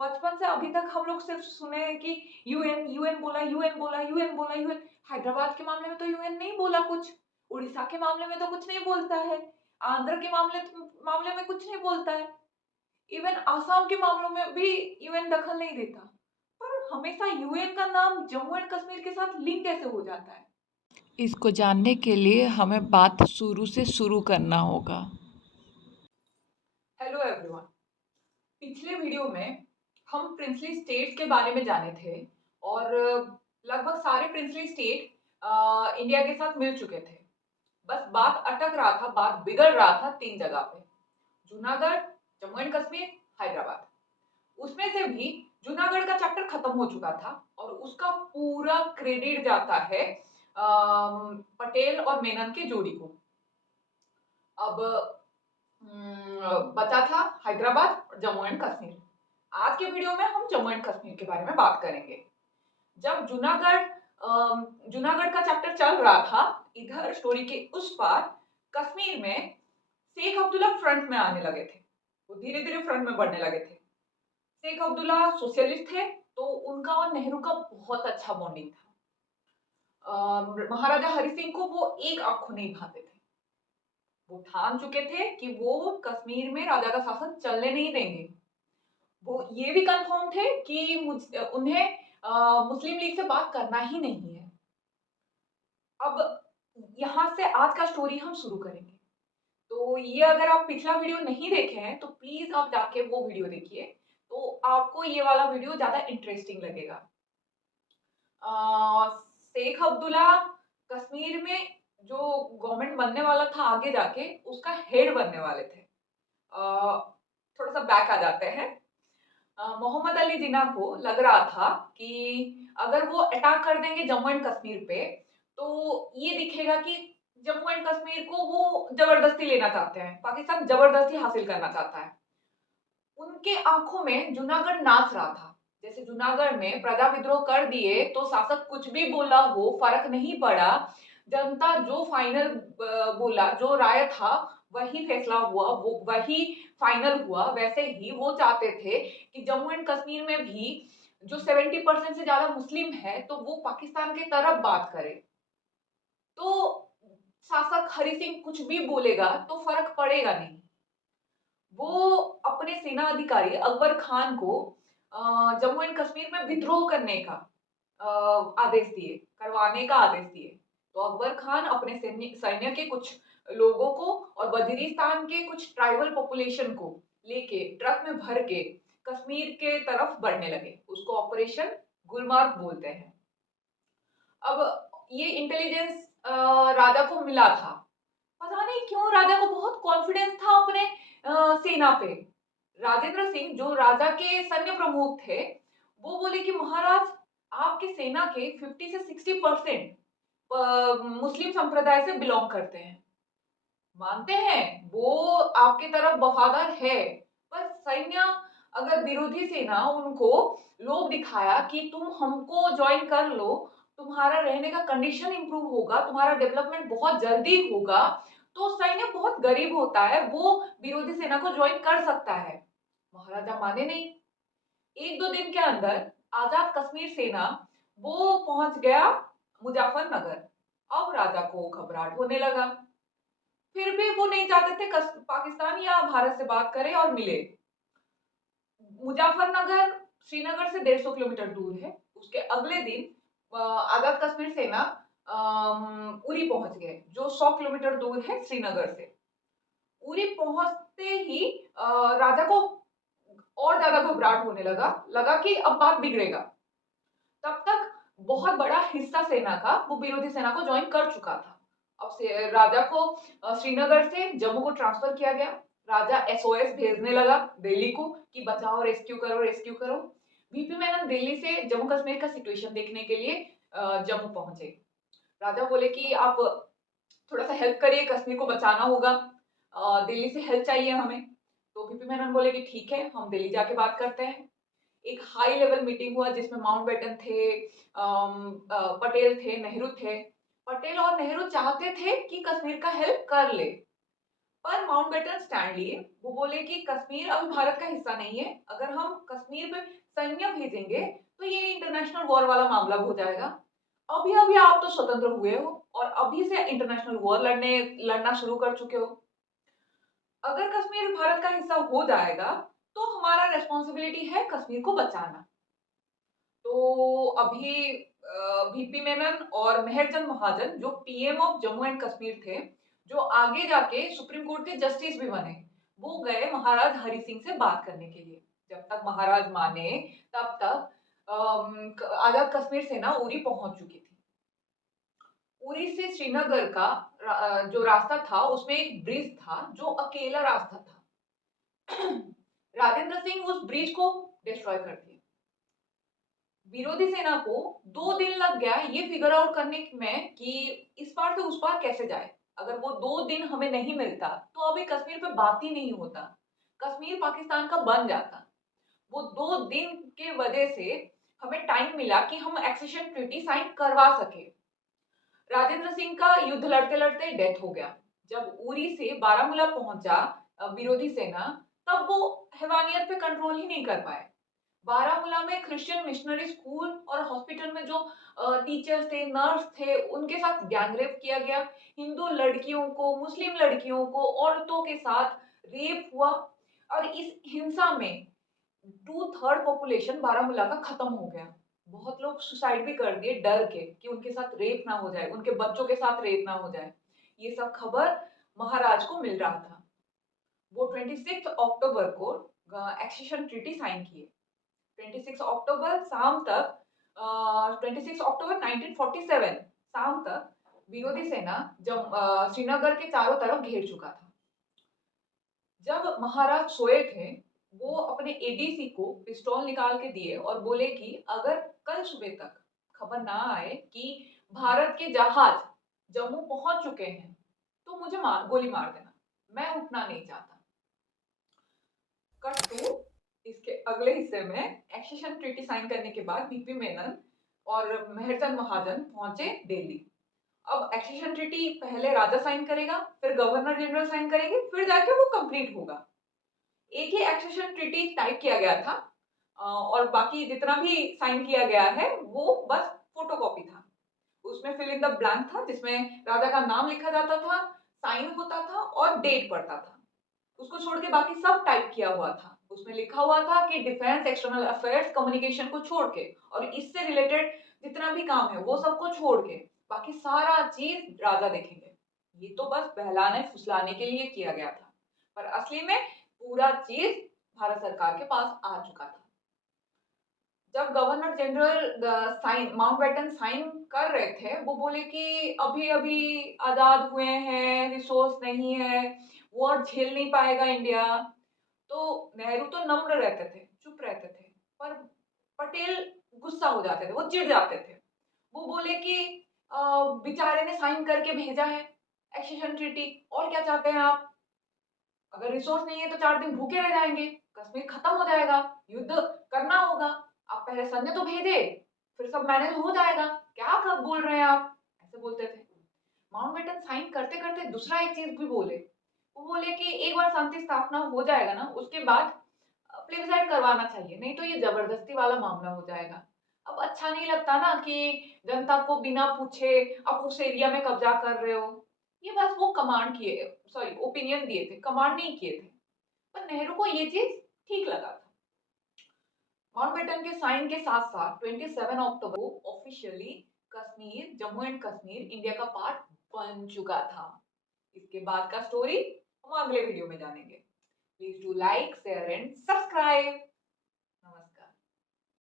बचपन से अभी तक हम लोग सिर्फ सुने हैं कि यूएन यूएन बोला, यूएन बोला, यूएन बोला, यूएन। हैदराबाद के मामले में तो यूएन नहीं बोला कुछ, उड़ीसा के मामले में तो कुछ नहीं बोलता है, आंध्र के मामले में कुछ नहीं बोलता है, इवन आसाम के मामलों में भी यूएन दखल नहीं देता। पर हमेशा यूएन का नाम जम्मू एंड कश्मीर के साथ लिंक कैसे हो जाता है? इसको जानने के लिए हमें बात शुरू से शुरू करना होगा। Hello everyone. पिछले वीडियो में हम प्रिंसली स्टेट्स के बारे में जाने थे और लगभग सारे प्रिंसली स्टेट इंडिया के साथ मिल चुके थे। बस बात अटक रहा था, बात बिगड़ रहा था तीन जगह पे: जूनागढ़, जम्मू एंड कश्मीर, हैदराबाद। उसमें से भी जूनागढ़ का चैप्टर खत्म हो चुका था और उसका पूरा क्रेडिट जाता है पटेल और मेनन के जोड़ी को। अब बचा था हैदराबाद और जम्मू एंड कश्मीर। आज के वीडियो में हम जम्मू एंड कश्मीर के बारे में बात करेंगे। जब जूनागढ़ का चैप्टर चल रहा था, इधर स्टोरी के उस पार कश्मीर में शेख अब्दुल्ला फ्रंट में आने लगे थे। वो धीरे धीरे फ्रंट में बढ़ने लगे थे। शेख अब्दुल्ला सोशलिस्ट थे, तो उनका और नेहरू का बहुत अच्छा बॉन्डिंग था। महाराजा हरि सिंह को वो एक आंखों नहीं भाते थे। वो ठान चुके थे कि वो कश्मीर में राजा का शासन चलने नहीं देंगे। वो ये भी कंफर्म थे कि उन्हें मुस्लिम लीग से बात करना ही नहीं है। अब यहाँ से आज का स्टोरी हम शुरू करेंगे। तो ये अगर आप पिछला वीडियो नहीं देखे हैं तो प्लीज आप जाके वो वीडियो देखिए, तो आपको ये वाला वीडियो ज्यादा इंटरेस्टिंग लगेगा। शेख अब्दुल्ला कश्मीर में जो गवर्नमेंट बनने वाला था आगे जाके, उसका हेड बनने वाले थे। थोड़ा सा बैक आ जाते हैं। मोहम्मद अली जिन्ना को लग रहा था कि अगर वो अटैक कर देंगे जम्मू एंड कश्मीर पे, तो ये दिखेगा कि जम्मू एंड कश्मीर को वो जबरदस्ती लेना चाहते हैं, पाकिस्तान जबरदस्ती हासिल करना चाहता है। उनके आंखों में जूनागढ़ नाच रहा था। जैसे जूनागढ़ में प्रजा विद्रोह कर दिए तो शासक कुछ भी बोला हो, फर्क नहीं पड़ा। जनता जो फाइनल बोला, जो राय था वही फैसला हुआ, वो वही फाइनल हुआ। वैसे ही वो चाहते थे कि जम्मू एंड कश्मीर में भी जो 70% से ज्यादा मुस्लिम है, तो वो पाकिस्तान के तरफ बात करे। तो शासक हरि सिंह कुछ भी बोलेगा तो फर्क पड़ेगा नहीं। वो अपने सेना अधिकारी अकबर खान को जम्मू एंड कश्मीर में विद्रोह करने का आदेश दिए, करवाने का आदेश दिए। तो अकबर खान अपने सैन्य सैन्य के कुछ लोगों को और वजीरिस्तान के कुछ ट्राइबल पॉपुलेशन को लेके ट्रक में भर के कश्मीर के तरफ बढ़ने लगे। उसको ऑपरेशन गुलमार्ग बोलते हैं। अब ये इंटेलिजेंस राजा को मिला था। पता नहीं क्यों राजा को बहुत कॉन्फिडेंस था अपने सेना पे। राजेंद्र सिंह जो राजा के सैन्य प्रमुख थे, वो बोले कि महाराज, आपकी सेना के 50 से 60% मुस्लिम संप्रदाय से बिलोंग करते हैं। मानते हैं वो आपकी तरफ वफादार है, पर सैन्य अगर विरोधी सेना उनको लोभ दिखाया कि तुम हमको ज्वाइन कर लो, तुम्हारा रहने का कंडीशन इंप्रूव होगा, तुम्हारा डेवलपमेंट बहुत जल्दी होगा, तो सैन्य बहुत गरीब होता है, वो विरोधी सेना को ज्वाइन कर सकता है। महाराजा माने नहीं। एक दो दिन के अंदर आजाद कश्मीर सेना वो पहुंच गया मुजफ्फरनगर। अब राजा को घबराहट होने लगा। फिर भी वो नहीं चाहते थे पाकिस्तान या भारत से बात करे और मिले। मुजफ्फरनगर श्रीनगर से 150 किलोमीटर दूर है। उसके अगले दिन आजाद कश्मीर सेना उरी पहुंच गए, जो 100 किलोमीटर दूर है श्रीनगर से। उरी पहुंचते ही राजा को और ज्यादा घबराहट होने लगा। लगा कि अब बात बिगड़ेगा। तब तक बहुत बड़ा हिस्सा सेना का वो विरोधी सेना को ज्वाइन कर चुका था। अब से राजा को श्रीनगर से जम्मू को ट्रांसफर किया गया। राजा एसओएस भेजने लगा दिल्ली को कि बचाओ, रेस्क्यू करो, रेस्क्यू करो। वीपी मेनन दिल्ली से जम्मू कश्मीर का सिचुएशन देखने के लिए जम्मू पहुंचे। राजा बोले कि आप थोड़ा सा हेल्प करिए, कश्मीर को बचाना होगा, दिल्ली से हेल्प चाहिए हमें। तो वीपी मेनन बोले कि ठीक है, हम दिल्ली जाके बात करते हैं। एक हाई लेवल मीटिंग हुआ जिसमें माउंटबेटन थे, पटेल थे, नेहरू थे। पटेल और नेहरू चाहते थे कि कश्मीर का हेल्प कर ले, पर माउंटबेटन स्टैंड लिए। वो बोले कि कश्मीर अभी भारत का हिस्सा नहीं है, अगर हम कश्मीर पे सैन्य भेजेंगे तो ये इंटरनेशनल वॉर वाला मामला हो जाएगा। अभी अभी आप तो स्वतंत्र हुए हो और अभी से इंटरनेशनल वॉर लड़ना शुरू कर चुके हो। अगर कश्मीर भारत का हिस्सा हो जाएगा तो हमारा रिस्पॉन्सिबिलिटी है कश्मीर को बचाना। तो अभी वीपी मेनन और मेहरचंद महाजन जो PM of Jammu and Kashmir थे, जो आगे जाके सुप्रीम कोर्ट के जस्टिस भी बने, वो गए महाराज हरि सिंह से बात करने के लिए। जब तक महाराज माने तब तक आजाद कश्मीर सेना उरी पहुंच चुकी थी। उरी से श्रीनगर का जो रास्ता था उसमें एक ब्रिज था जो अकेला रास्ता था। राजेंद्र सिंह उस ब्रिज को डिस्ट्रॉय कर दिया। विरोधी सेना को 2 दिन लग गया ये फिगर आउट करने में कि इस पार से उस पार कैसे जाए। अगर वो 2 दिन हमें नहीं मिलता तो अभी कश्मीर पे बात ही नहीं होता, कश्मीर पाकिस्तान का बन जाता। वो 2 दिन के वजह से हमें टाइम मिला कि हम एक्सेशन ट्रीटी साइन करवा सके। राजेंद्र सिंह का युद्ध लड़ते लड़ते डेथ हो गया। जब उरी से बारामूला पहुंचा विरोधी सेना, तब वो हैवानियत पे कंट्रोल ही नहीं कर पाए। बारामूला में क्रिश्चियन मिशनरी स्कूल और हॉस्पिटल में जो टीचर्स थे, नर्स थे, उनके साथ गैंगरेप किया गया। हिंदू लड़कियों को, मुस्लिम लड़कियों को, औरतों के साथ रेप हुआ और इस हिंसा में 2/3 पॉपुलेशन बारामूला का खत्म हो गया। बहुत लोग सुसाइड भी कर दिए डर के कि उनके साथ रेप ना हो जाए, उनके बच्चों के साथ रेप ना हो जाए। ये सब खबर महाराज को मिल रहा था। वो 26 अक्टूबर को एक्सेशन ट्रीटी साइन किए। 26 अक्टूबर शाम तक 26 अक्टूबर 1947 शाम तक विरोधी सेना श्रीनगर के चारों तरफ घेर चुका था। जब महाराज सोए थे, वो अपने एडीसी को पिस्तौल निकाल के दिए और बोले कि अगर कल सुबह तक खबर ना आए कि भारत के जहाज जम्मू पहुंच चुके हैं, तो मुझे गोली मार देना, मैं उठना नहीं चाहता। कट टू इसके अगले हिस्से में एक्सेशन ट्रीटी साइन करने के बाद वीपी मेनन और मेहरचंद महाजन पहुंचे दिल्ली। अब एक्सेशन ट्रीटी पहले राजा साइन करेगा, फिर गवर्नर जनरल साइन करेंगे, फिर जाके वो कंप्लीट होगा। एक ही एक्सेशन ट्रीटी टाइप किया गया था और बाकी जितना भी साइन किया गया है वो बस फोटोकॉपी था। उसमें फिल इन द ब्लैंक था जिसमें राजा का नाम लिखा जाता था, साइन होता था और डेट पड़ता था। उसको छोड़ के बाकी सब टाइप किया हुआ था। उसमें लिखा हुआ था कि डिफेंस, एक्सटर्नल अफेयर्स, कम्युनिकेशन को छोड़ के और इससे रिलेटेड जितना भी काम है वो सबको छोड़ के बाकी सारा चीज राजा देखेंगे। ये तो बस बहलाने फुसलाने के लिए किया गया था, पर असली में पूरा चीज भारत सरकार के पास आ चुका था। जब governor general sign Mountbatten sign कर रहे थे, वो बोले कि अभी अभी आजाद हुए हैं, रिसोर्स नहीं है, वॉर झेल नहीं पाएगा इंडिया। तो नेहरू तो नम्र रहते थे, चुप रहते थे, पर पटेल गुस्सा हो जाते थे, वो चिढ़ जाते थे। वो बोले कि बेचारे ने साइन करके भेजा है एक्सेशन ट्रीटी, और क्या चाहते हैं आप? अगर रिसोर्स नहीं है तो 4 दिन भूखे रह जाएंगे, कश्मीर खत्म हो जाएगा, युद्ध करना होगा। आप पहले सैन्य तो भेजे, फिर सब मैनेज हो जाएगा। क्या कब बोल रहे हैं आप? ऐसे बोलते थे। माउंटबेटन साइन करते करते दूसरा एक चीज भी बोले। वो बोले कि एक बार शांति स्थापना हो जाएगा ना, उसके बाद प्लेबसाइट करवाना चाहिए, नहीं तो ये जबरदस्ती वाला मामला हो जाएगा। अब अच्छा नहीं लगता ना कि जनता को बिना पूछे आप उस एरिया में कब्जा कर रहे हो। ये बस वो कमांड किए, सॉरी ओपिनियन दिए थे, कमांड नहीं किए थे। पर नेहरू को ये चीज ठीक लगा था। माउंटबेटन के साइन के साथ साथ 27 अक्टूबर को officially Kashmir, Jammu and Kashmir India का पार्ट बन चुका था। इसके बाद का स्टोरी हम अगले वीडियो में जानेंगे। Please do like, share and subscribe.